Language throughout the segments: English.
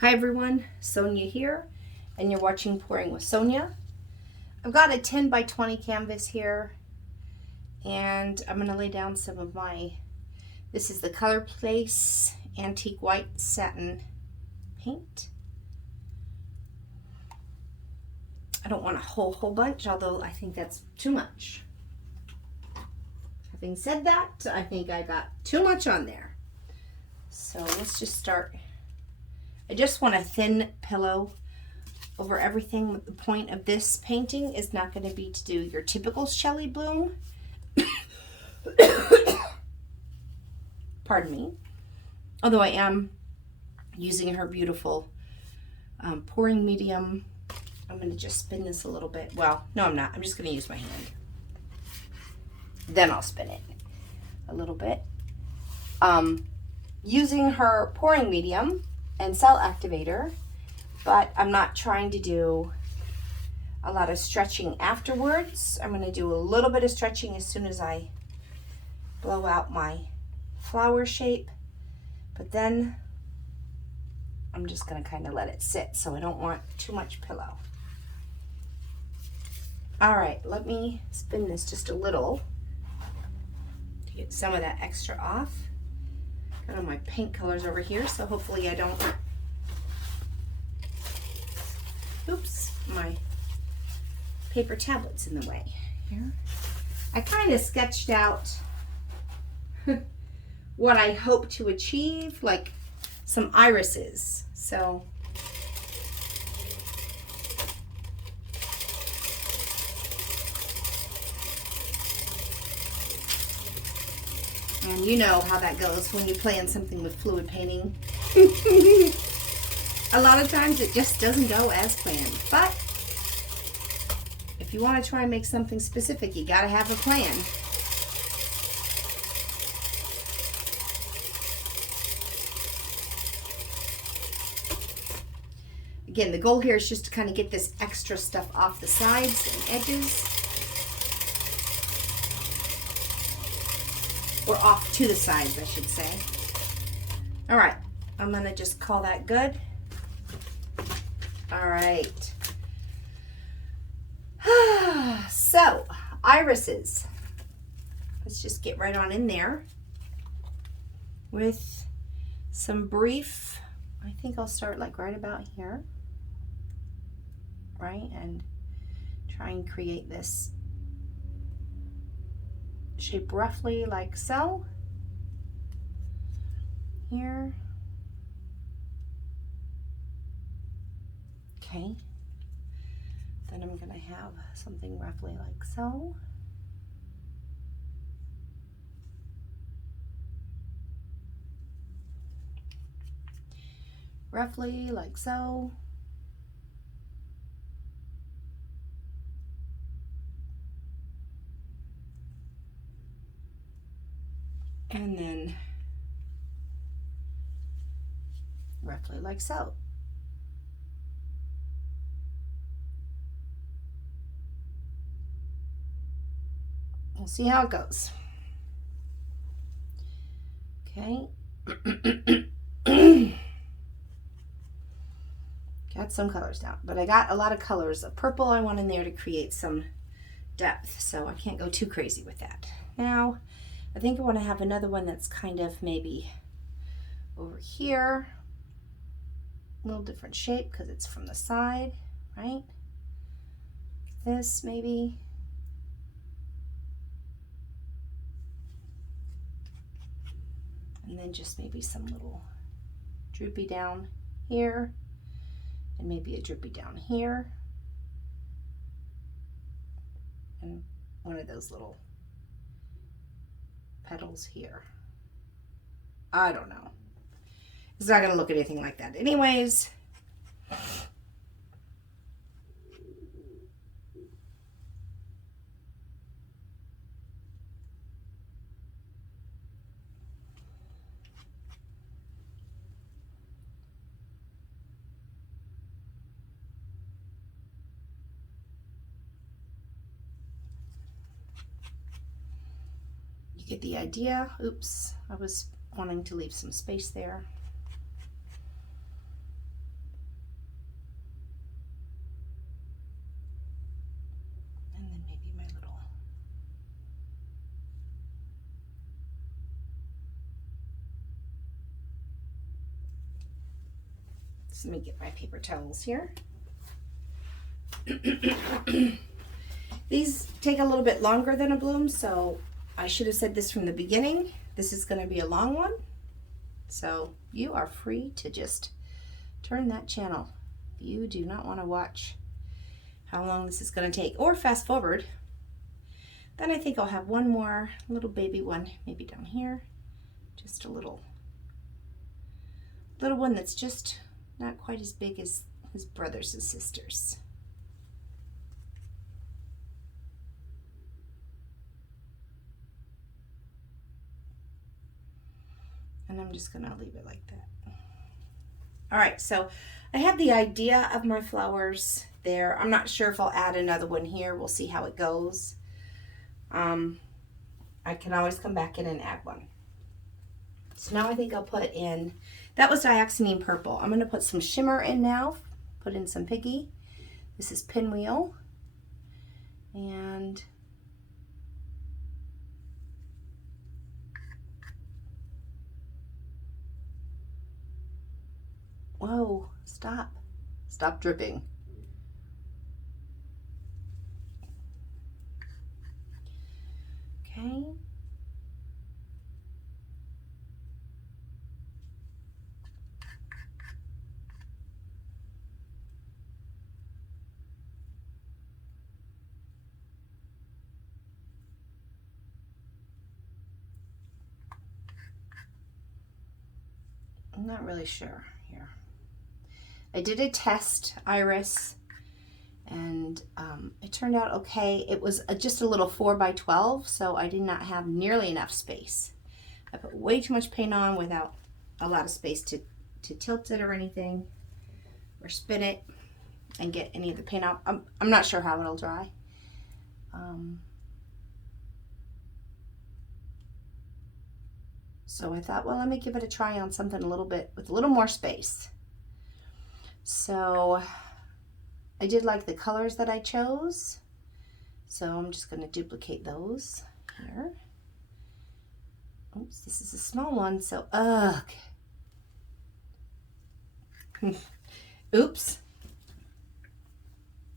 Hi everyone, Sonia here, and you're watching Pouring with Sonia. I've got a 10 by 20 canvas here, and I'm going to lay down some of this is the ColorSpace Antique White Satin paint. I don't want a whole bunch, although I think that's too much. Having said that, I think I got too much on there. So let's just start. I just want a thin pillow over everything. The point of this painting is not going to be to do your typical Shelley Bloom. Pardon me. Although I am using her beautiful pouring medium. I'm going to just spin this a little bit. Well, no, I'm not. I'm just going to use my hand. Then I'll spin it a little bit. Using her pouring medium and cell activator, but I'm not trying to do a lot of stretching afterwards. I'm going to do a little bit of stretching as soon as I blow out my flower shape, but then I'm just going to kind of let it sit, so I don't want too much pillow. All right, let me spin this just a little to get some of that extra off. Got all my paint colors over here, so hopefully I don't, oops, my paper tablet's in the way here. I kind of sketched out what I hope to achieve, like some irises. So and you know how that goes when you plan something with fluid painting. A lot of times it just doesn't go as planned. But if you want to try and make something specific, you got to have a plan. Again, the goal here is just to kind of get this extra stuff off the sides and edges. Or off to the sides, I should say. All right, I'm gonna just call that good. All right. So, irises. Let's just get right on in there with some brief, I think I'll start like right about here, right? And try and create this shape roughly like so. Here. Okay. Then I'm going to have something roughly like so. Roughly like so. And then roughly like so. We'll see how it goes. Okay. Got some colors down, but I got a lot of colors. The purple I want in there to create some depth, so I can't go too crazy with that. Now, I think I want to have another one that's kind of maybe over here. A little different shape because it's from the side, right? This maybe. And then just maybe some little droopy down here. And maybe a droopy down here. And one of those little petals here. I don't know. It's not going to look anything like that. Anyways. Get the idea. Oops, I was wanting to leave some space there. So let me get my paper towels here. These take a little bit longer than a bloom, so I should have said this from the beginning. This is going to be a long one, so you are free to just turn that channel. You do not want to watch how long this is going to take, or fast forward. Then I think I'll have one more little baby one, maybe down here, just a little one that's just not quite as big as his brothers and sisters. And I'm just gonna leave it like that. All right, so I have the idea of my flowers there. I'm not sure if I'll add another one here. We'll see how it goes. I can always come back in and add one. So now I think I'll put in, that was Dioxazine purple. I'm gonna put some shimmer in now, put in some Piggy. This is Pinwheel. And whoa, stop. Stop dripping. Okay. I'm not really sure here. I did a test iris and it turned out okay. It was just a little 4x12, so I did not have nearly enough space. I put way too much paint on without a lot of space to tilt it or anything, or spin it and get any of the paint out. I'm not sure how it'll dry. So I thought, well, let me give it a try on something a little bit with a little more space. So I did like the colors that I chose. So I'm just going to duplicate those here. Oops, this is a small one, so ugh. Oops.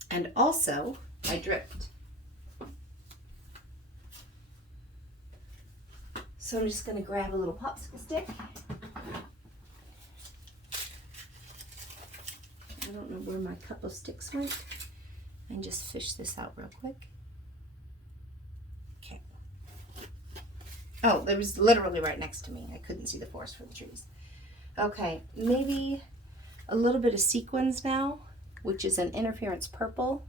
And also, I dripped. So I'm just going to grab a little popsicle stick. I don't know where my couple of sticks went. And just fish this out real quick. Okay. Oh, it was literally right next to me. I couldn't see the forest for the trees. Okay, maybe a little bit of Sequins now, which is an interference purple.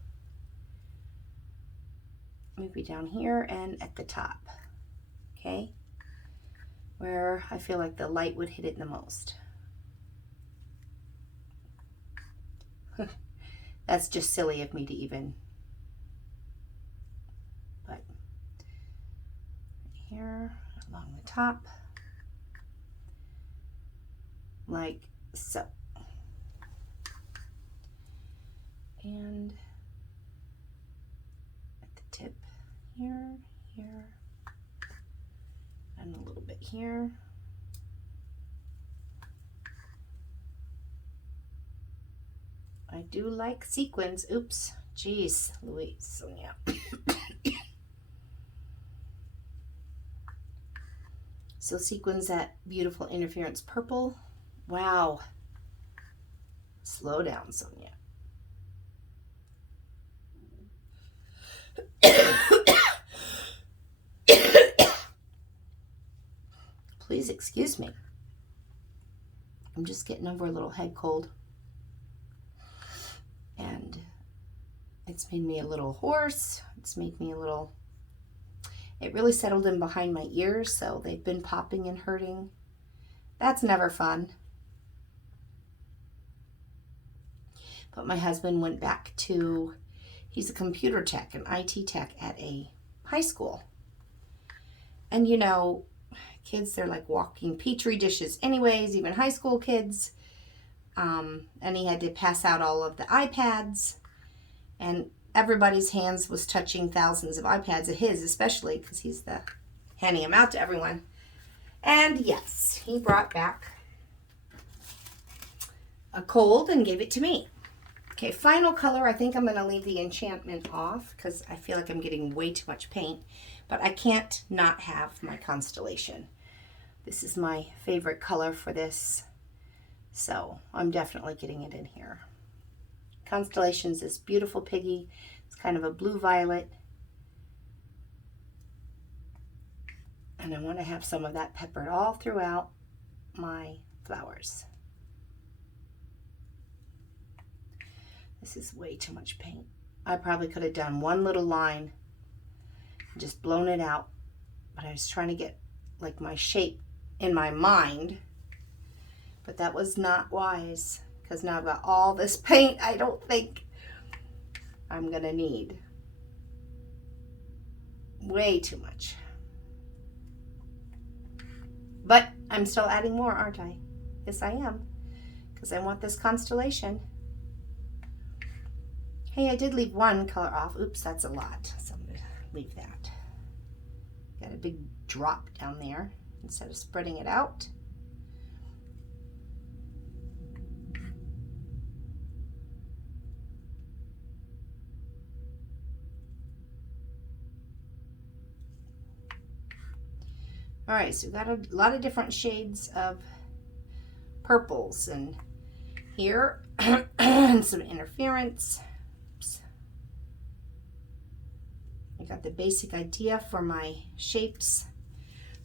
Maybe down here and at the top. Okay. Where I feel like the light would hit it the most. That's just silly of me to even, but here along the top, like so. And at the tip here, and a little bit here. I do like sequins. Oops. Jeez, Louise, Sonia. So sequins, that beautiful interference purple. Wow. Slow down, Sonia. Please excuse me. I'm just getting over a little head cold. And it's made me a little hoarse. It's made me a little, it really settled in behind my ears, so they've been popping and hurting. That's never fun. But my husband went back to, he's a computer tech, an IT tech at a high school. And you know, kids, they're like walking petri dishes anyways, even high school kids. And he had to pass out all of the iPads, and everybody's hands was touching thousands of iPads, of his especially, because he's handing them out to everyone. And yes, he brought back a cold and gave it to me. Okay, final color. I think I'm going to leave the enchantment off because I feel like I'm getting way too much paint. But I can't not have my Constellation. This is my favorite color for this. So I'm definitely getting it in here. Constellation's this beautiful Piggy. It's kind of a blue-violet. And I want to have some of that peppered all throughout my flowers. This is way too much paint. I probably could have done one little line and just blown it out. But I was trying to get like my shape in my mind. But that was not wise because now I've got all this paint I don't think I'm going to need. Way too much. But I'm still adding more, aren't I? Yes, I am. Because I want this Constellation. Hey, I did leave one color off. Oops, that's a lot. So I'm going to leave that. Got a big drop down there instead of spreading it out. All right, so we've got a lot of different shades of purples and here and some interference. Oops. I got the basic idea for my shapes.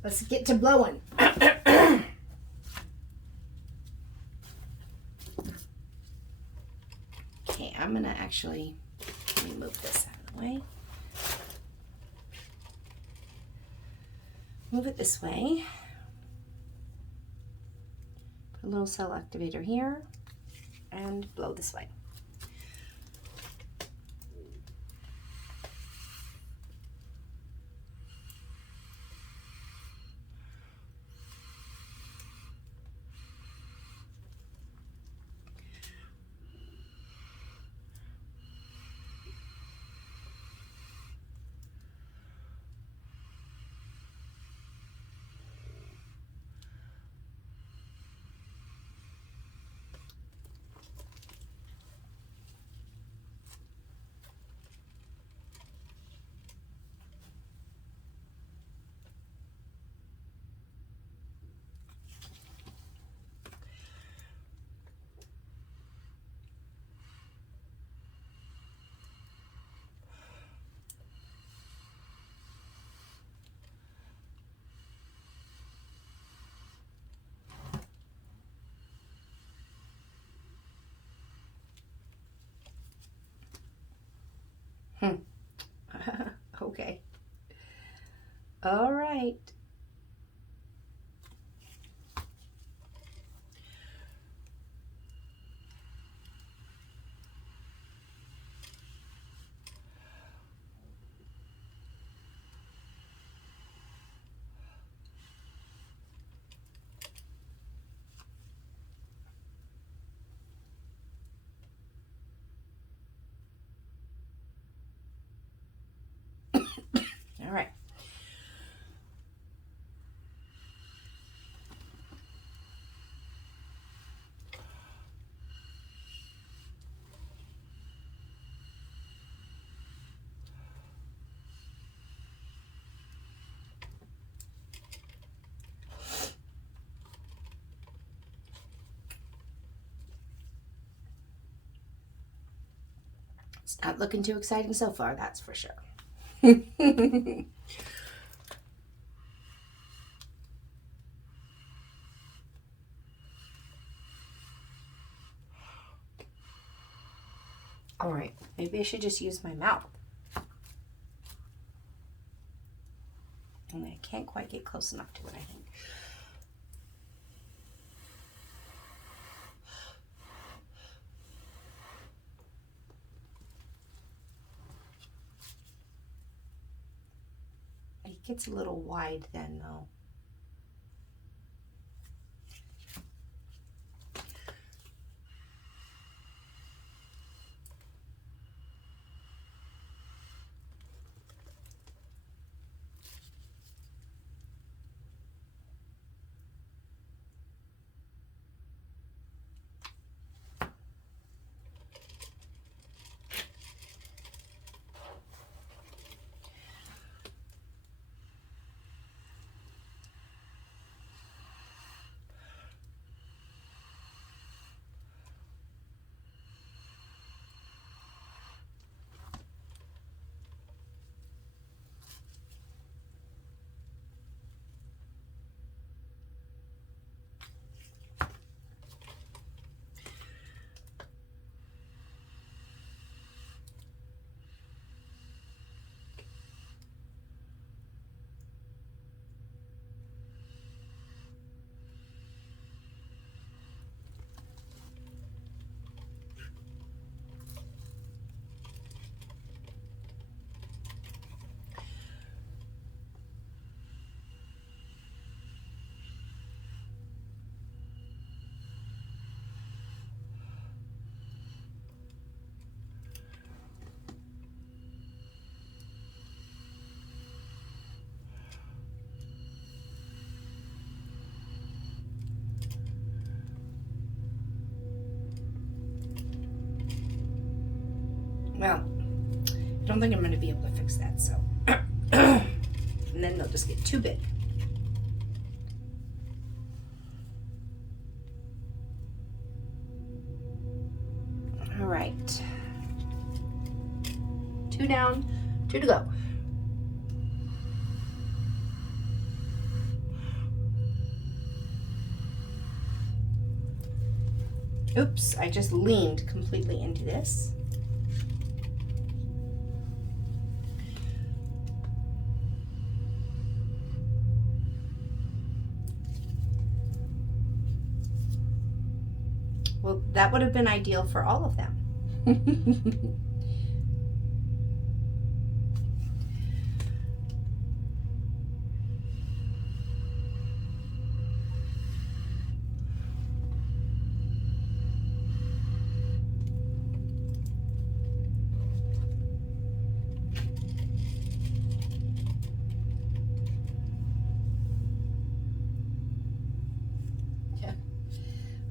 Let's get to blowing. Okay, I'm gonna actually move this out of the way. Move it this way. Put a little cell activator here and blow this way. Okay. All right. All right. It's not looking too exciting so far, that's for sure. All right, maybe I should just use my mouth. And I can't quite get close enough to it, I think. It gets a little wide then, though. Well, I don't think I'm going to be able to fix that, so. And then they'll just get too big. All right. 2 down, 2 to go. Oops, I just leaned completely into this. Well, that would have been ideal for all of them.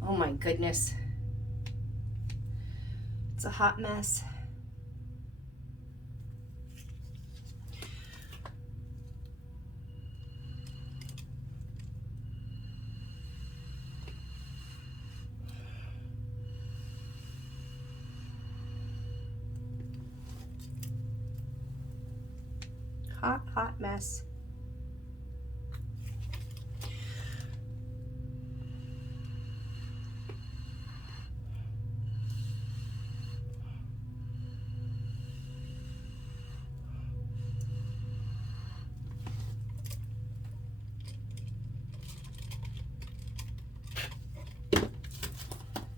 Oh my goodness. It's a hot mess. Hot, hot mess.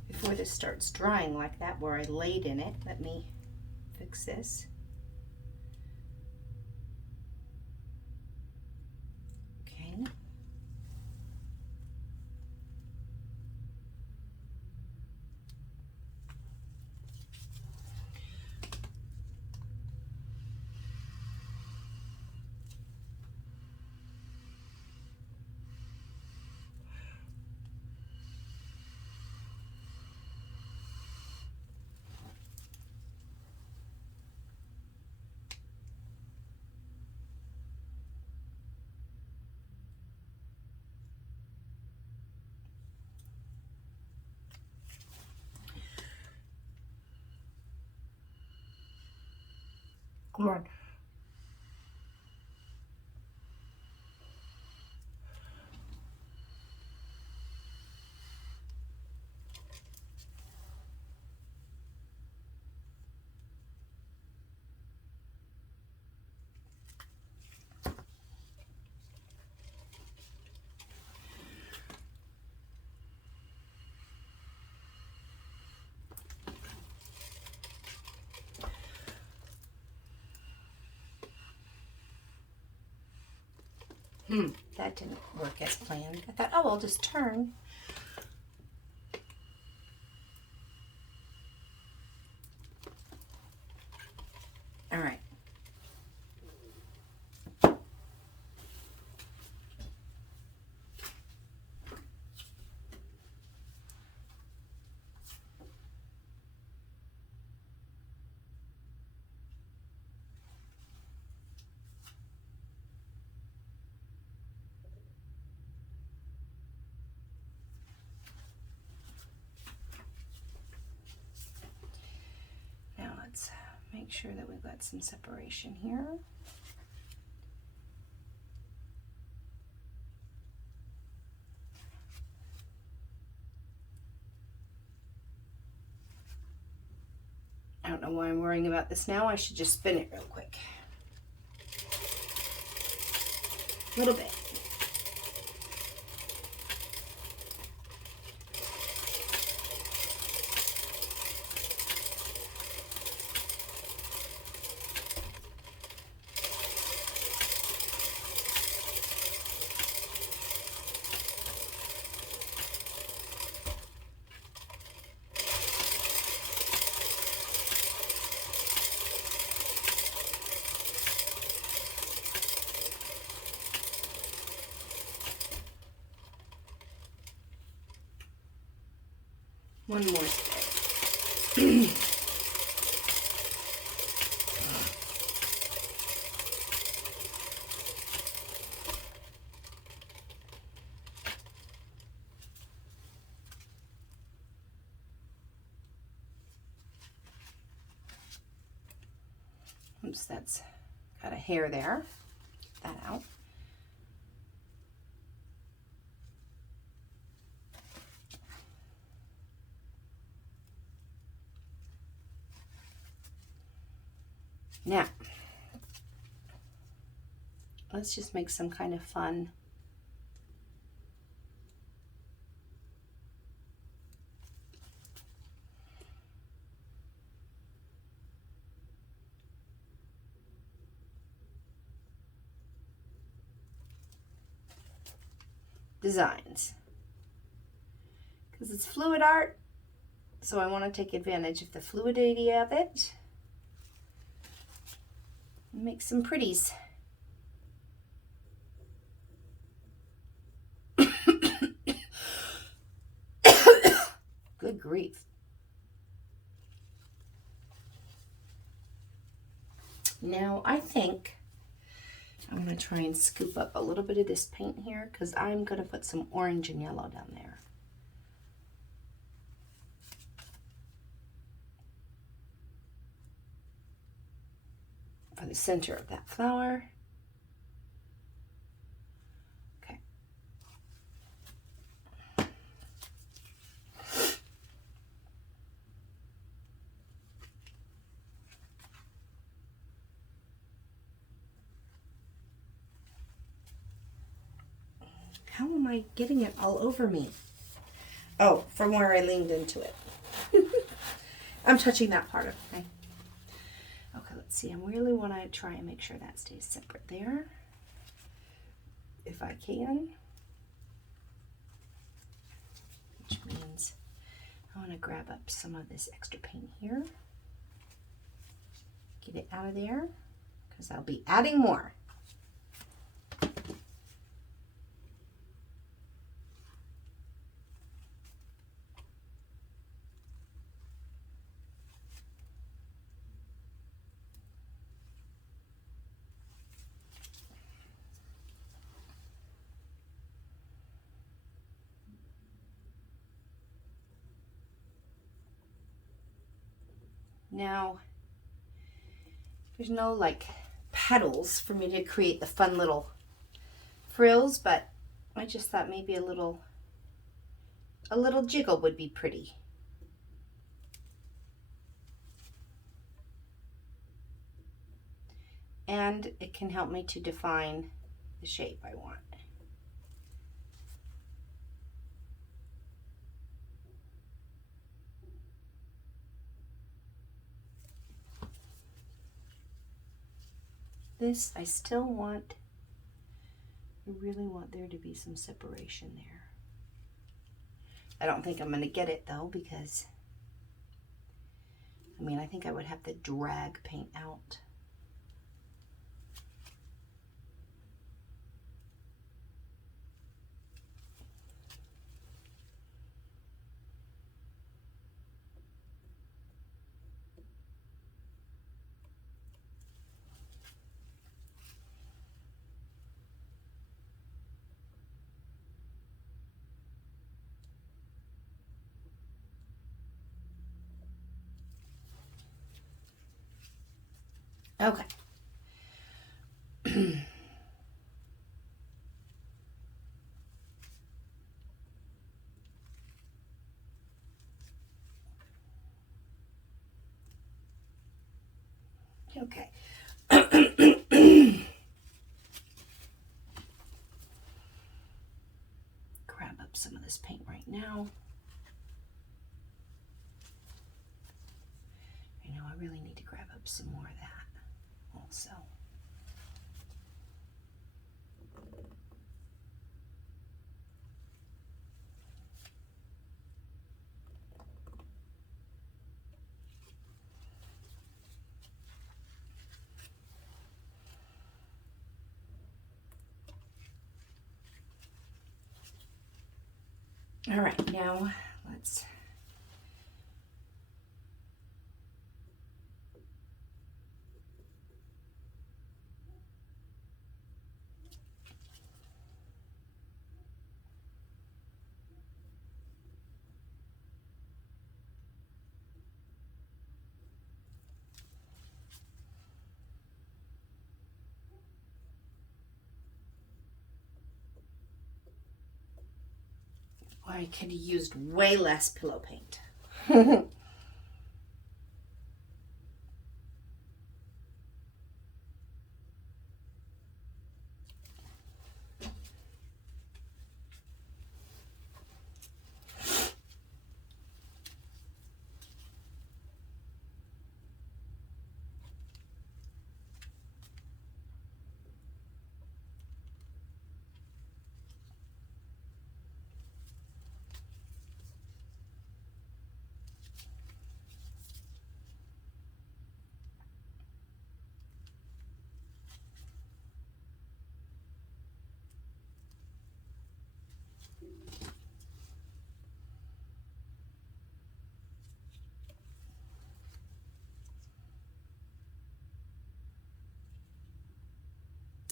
Before this starts drying like that where I laid in it, let me fix this. Okay. Come on. That didn't work as planned. I thought, oh, I'll just turn. All right. Let's make sure that we've got some separation here. I don't know why I'm worrying about this now. I should just spin it real quick. A little bit. One more spray. Oops, that's got a hair there. Get that out. Now, let's just make some kind of fun designs. Because it's fluid art, so I want to take advantage of the fluidity of it. Make some pretties. Good grief. Now I think I'm going to try and scoop up a little bit of this paint here because I'm going to put some orange and yellow down there. For the center of that flower. Okay. How am I getting it all over me? Oh, from where I leaned into it. I'm touching that part of it. Okay, let's see. I really want to try and make sure that stays separate there, if I can. Which means I want to grab up some of this extra paint here. Get it out of there, because I'll be adding more. Now, there's no like petals for me to create the fun little frills, but I just thought maybe a little jiggle would be pretty. And it can help me to define the shape I want. This, I still want, I really want there to be some separation there. I don't think I'm going to get it though, because, I mean, I think I would have to drag paint out. Okay. Okay. Grab up some of this paint right now. I know I really need to grab up some more of that also. All right, now let's I could have used way less pillow paint.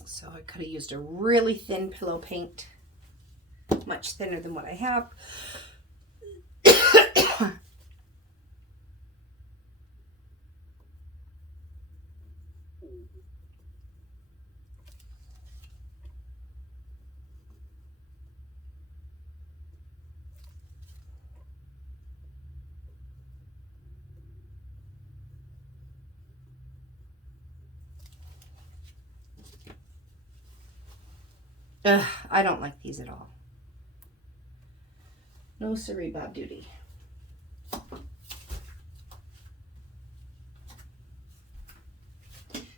So I could have used a really thin pillow paint, much thinner than what I have. Ugh, I don't like these at all. No siree, Bob Duty.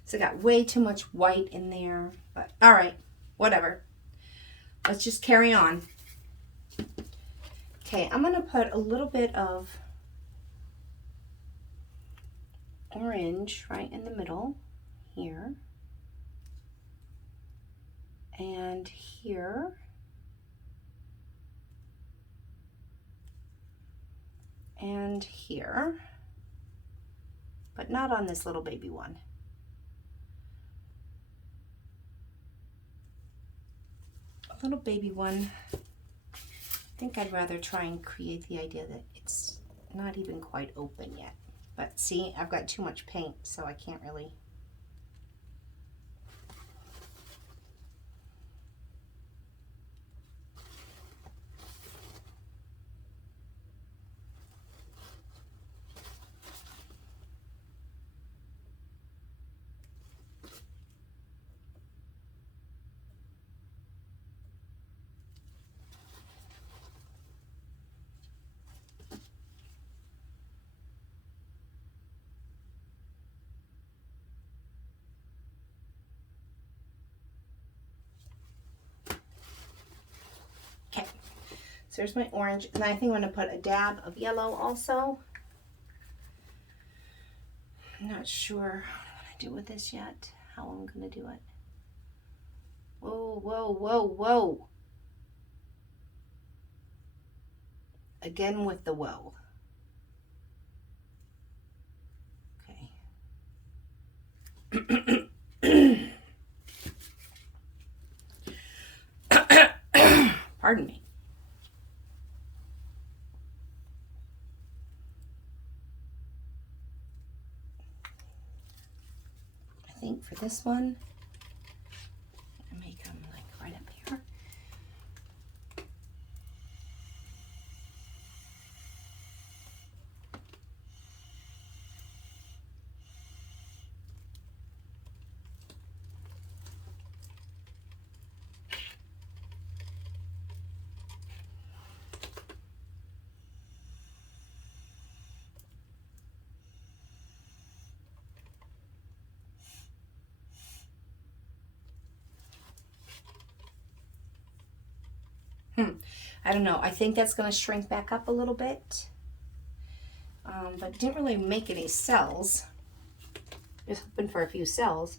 So I got way too much white in there, but all right, whatever. Let's just carry on. Okay, I'm gonna put a little bit of orange right in the middle here and here. And here, but not on this little baby one. A little baby one, I think I'd rather try and create the idea that it's not even quite open yet. But see, I've got too much paint, so I can't really. Okay, so there's my orange, and I think I'm going to put a dab of yellow also. I'm not sure what to do with this yet, how I'm going to do it. Whoa, whoa, whoa, whoa. Again with the whoa. Okay. Pardon me. I think for this one, I make them like right up here. I don't know. I think that's going to shrink back up a little bit. But didn't really make any cells. Just hoping for a few cells.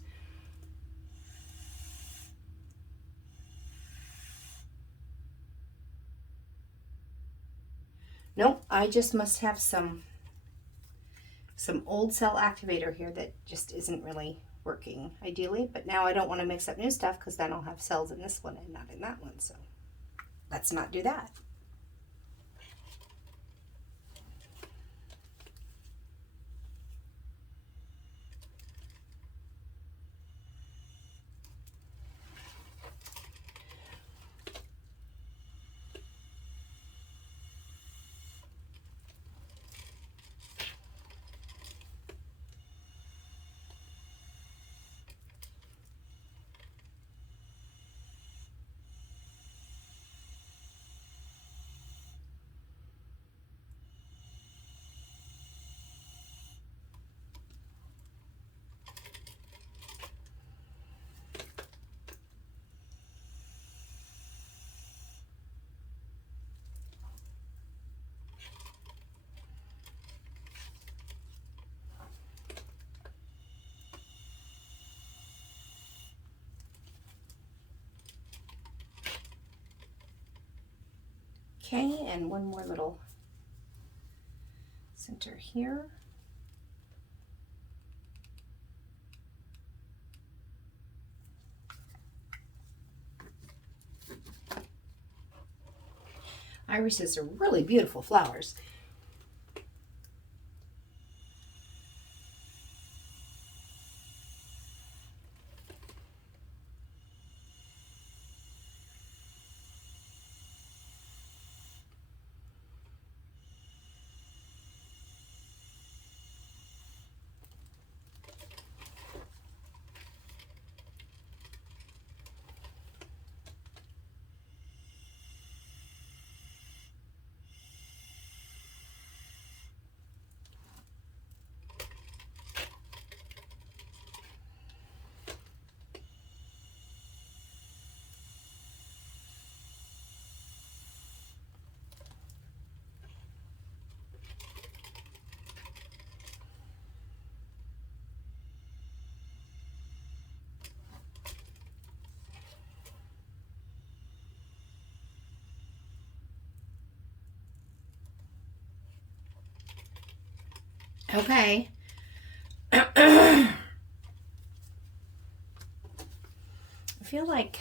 Nope, I just must have some old cell activator here that just isn't really working ideally. But now I don't want to mix up new stuff because then I'll have cells in this one and not in that one. So let's not do that. Okay, and one more little center here. Irises are really beautiful flowers. Okay. I feel like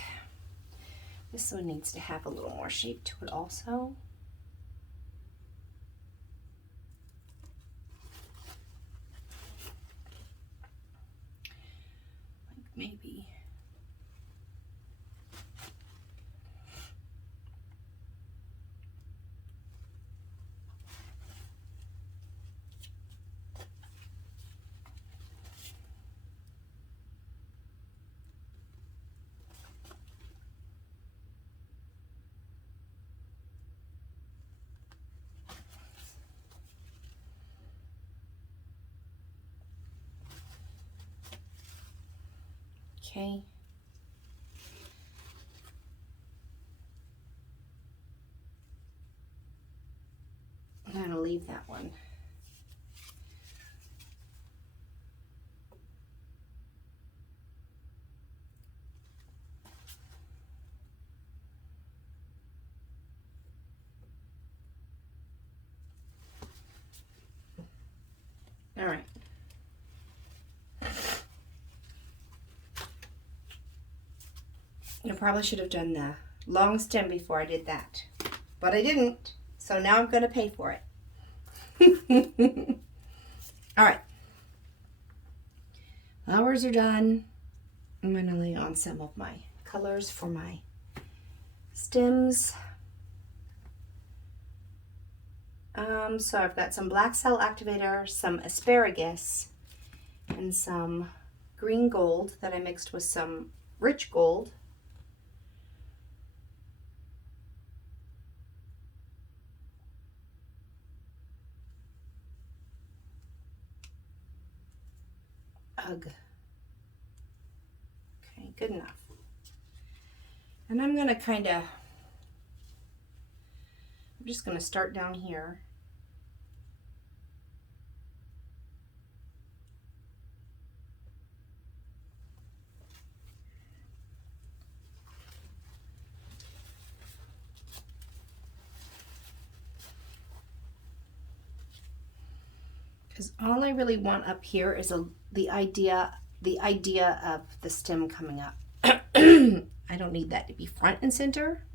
this one needs to have a little more shape to it also. Like maybe. Okay. I'm going to leave that one. All right. I probably should have done the long stem before I did that, but I didn't, so now I'm going to pay for it. All right. Flowers are done. I'm going to lay on some of my colors for my stems. So I've got some black cell activator, some asparagus, and some green gold that I mixed with some rich gold. Ugh. Okay, good enough. And I'm gonna I'm just gonna start down here. Because all I really want up here is the idea of the stem coming up. I don't need that to be front and center.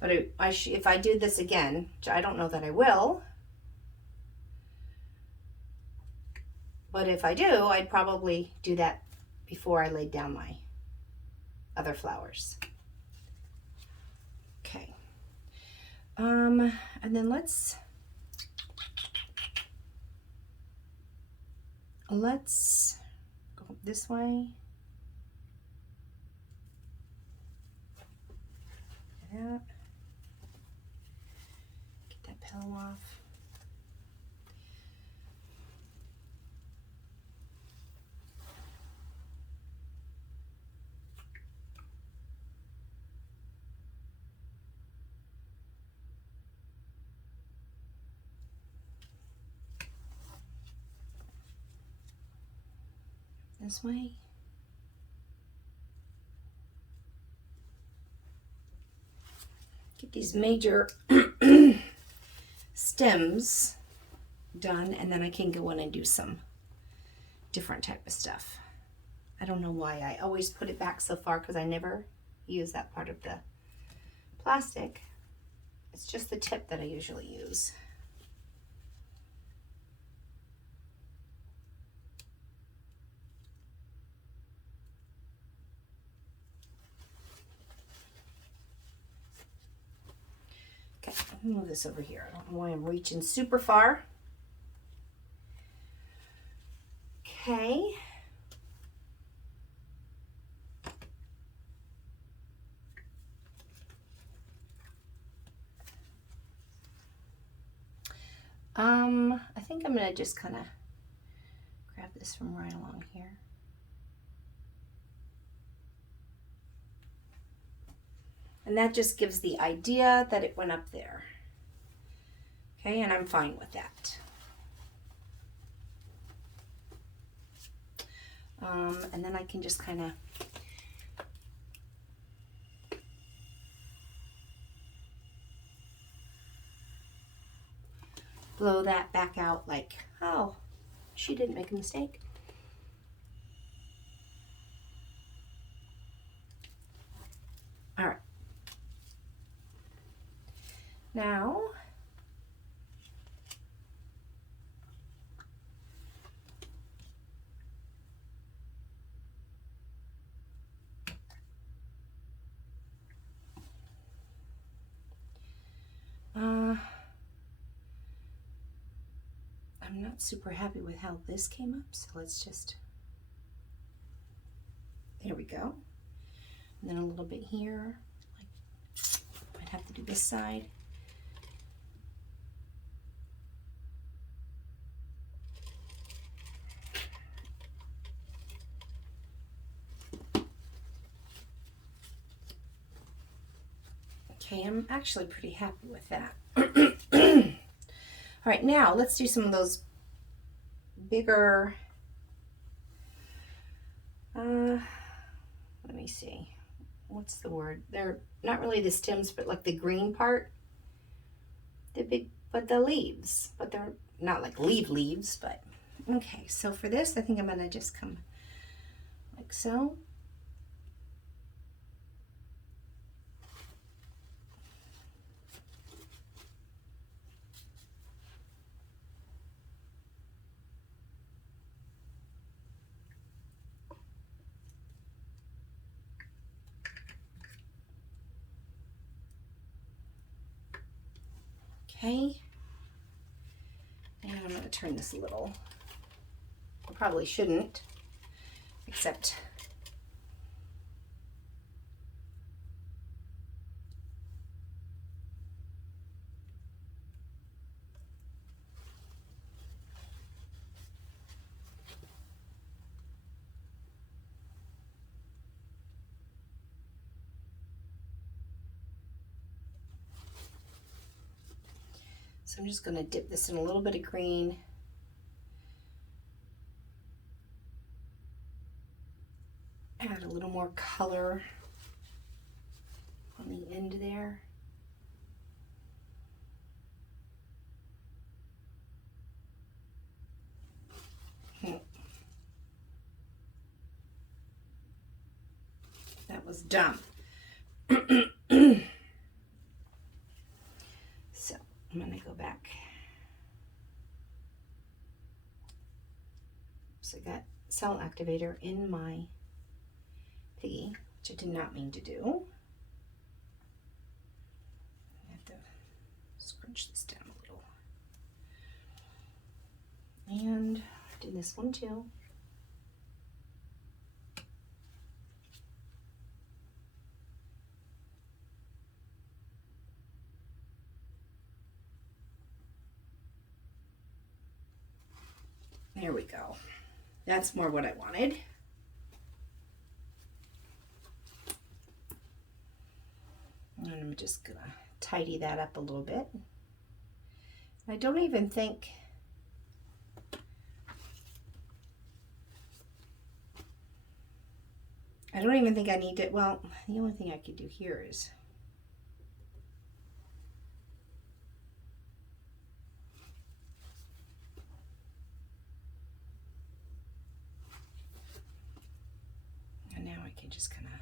But if I did this again, which I don't know that I will, but if I do, I'd probably do that before I laid down my other flowers. Okay. And then let's go this way. That. Get that pillow off. This way. Get these major stems done, and then I can go in and do some different type of stuff. I don't know why I always put it back so far, because I never use that part of the plastic. It's just the tip that I usually use. Okay, I'm gonna move this over here. I don't know why I'm reaching super far. Okay. I think I'm gonna just kind of grab this from right along here. And that just gives the idea that it went up there. Okay, and I'm fine with that. And then I can just kind of blow that back out like, oh, she didn't make a mistake. All right. Now, I'm not super happy with how this came up, so let's just, there we go. And then a little bit here, like, I'd have to do this side. Okay, I'm actually pretty happy with that. All right, now let's do some of those bigger, let me see, what's the word? They're not really the stems, but like the green part, the big, but the leaves, but they're not like leaves, but okay. So for this, I think I'm gonna just come like so. Okay, and I'm going to turn this a little. I probably shouldn't, except so I'm just going to dip this in a little bit of green. Add a little more color on the end there. That was dumb. So I'm going to go back. So I got cell activator in my Piggy, which I did not mean to do. I have to scrunch this down a little. And do this one too. There we go. That's more what I wanted. And I'm just gonna tidy that up a little bit. I don't even think I need it. Well, the only thing I could do here is just kind of.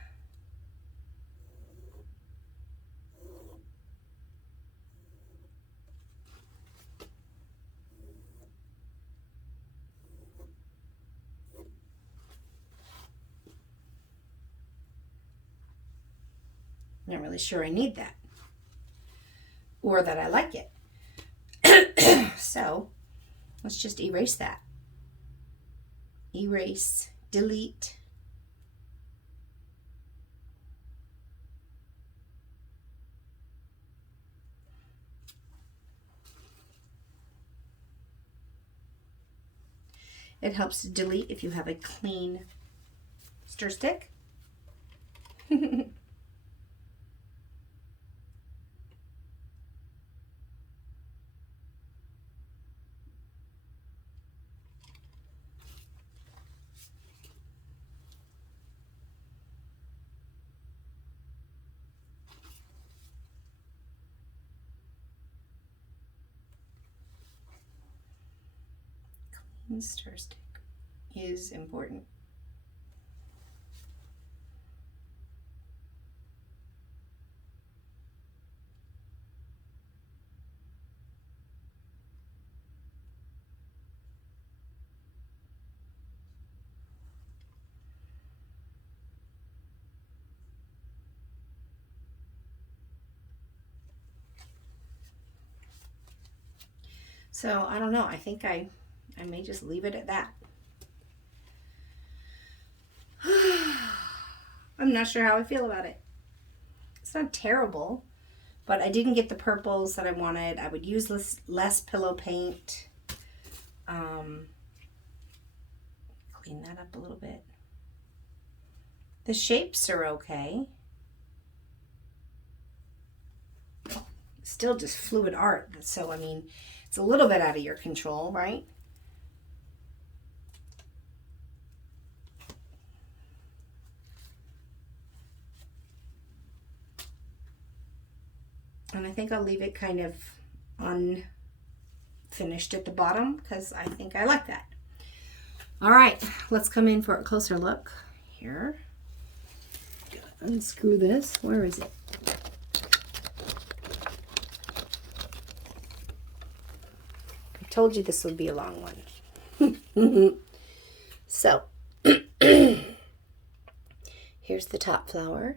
Not really sure I need that or that I like it. So let's just erase that. Erase, delete. It helps to delete if you have a clean stir stick. Stir stick is important. So I don't know. I think I may just leave it at that. I'm not sure how I feel about it. It's not terrible, but I didn't get the purples that I wanted. I would use less pillow paint. Clean that up a little bit. The shapes are okay. Still just fluid art, so I mean, it's a little bit out of your control, right? And I think I'll leave it kind of unfinished at the bottom because I think I like that. All right, let's come in for a closer look here. Unscrew this. Where is it? I told you this would be a long one. So, here's the top flower.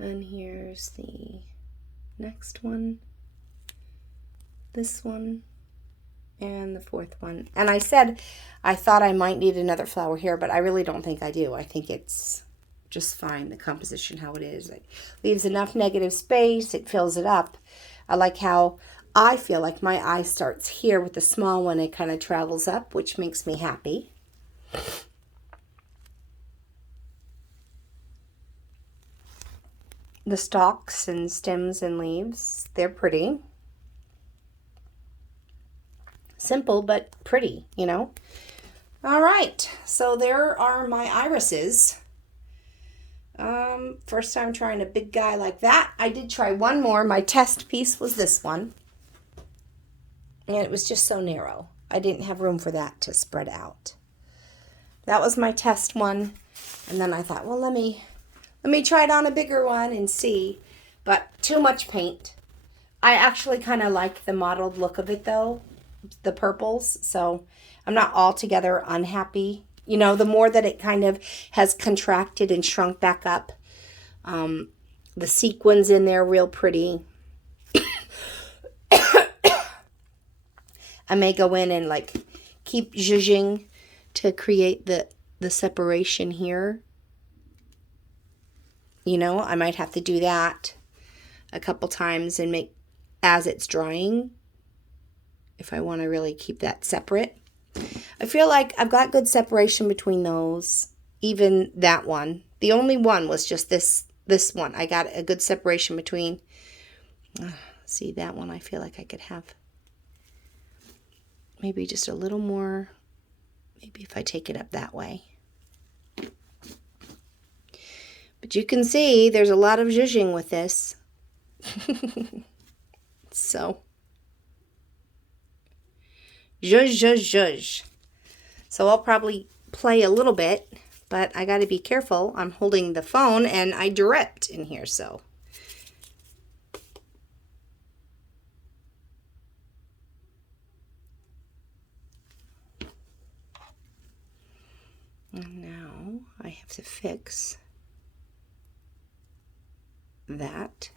And here's the next one, this one, and the fourth one. And I said I thought I might need another flower here, but I really don't think I do. I think it's just fine, the composition how it is. It leaves enough negative space, it fills it up. I like how I feel like my eye starts here with the small one, it kind of travels up, which makes me happy. The stalks and stems and leaves, they're pretty. Simple, but pretty, you know. All right, so there are my irises. First time trying a big guy like that. I did try one more. My test piece was this one. And it was just so narrow. I didn't have room for that to spread out. That was my test one. And then I thought, well, let me try it on a bigger one and see. But too much paint. I actually kind of like the mottled look of it though. The purples. So I'm not altogether unhappy. You know, the more that it kind of has contracted and shrunk back up. The sequins in there real pretty. I may go in and like keep zhuzhing to create the separation here. You know, I might have to do that a couple times and make as it's drying if I want to really keep that separate. I feel like I've got good separation between those, even that one. The only one was just this one. I got a good separation between. See, that one I feel like I could have maybe just a little more, maybe if I take it up that way. But you can see there's a lot of zhuzhing with this. So, zhuzh, zhuzh, zhuzh. So I'll probably play a little bit, but I got to be careful. I'm holding the phone and I dripped in here, so. And now I have to fix that.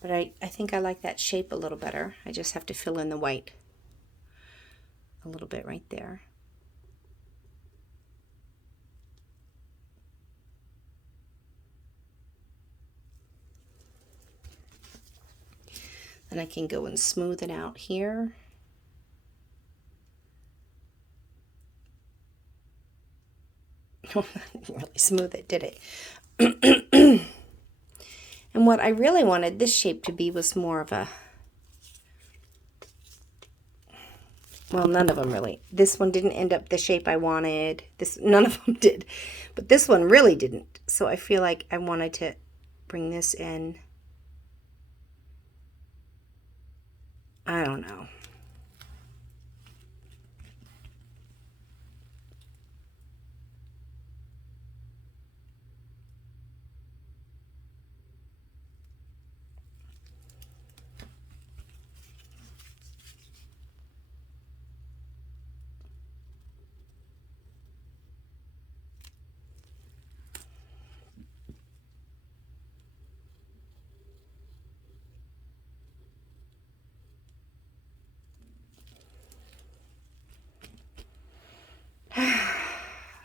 But I think I like that shape a little better. I just have to fill in the white a little bit right there. Then I can go and smooth it out here. Didn't really smooth it, did it? And what I really wanted this shape to be was more of a, well, none of them really. This one didn't end up the shape I wanted. None of them did. But this one really didn't. So I feel like I wanted to bring this in. I don't know.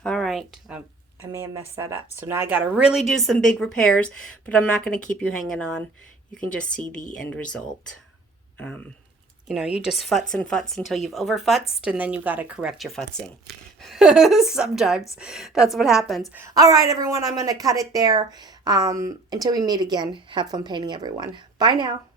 All right, I may have messed that up. So now I got to really do some big repairs, but I'm not going to keep you hanging on. You can just see the end result. You know, you just futz and futz until you've over-futzed, and then you got to correct your futzing. Sometimes that's what happens. All right, everyone, I'm going to cut it there. Until we meet again, have fun painting, everyone. Bye now.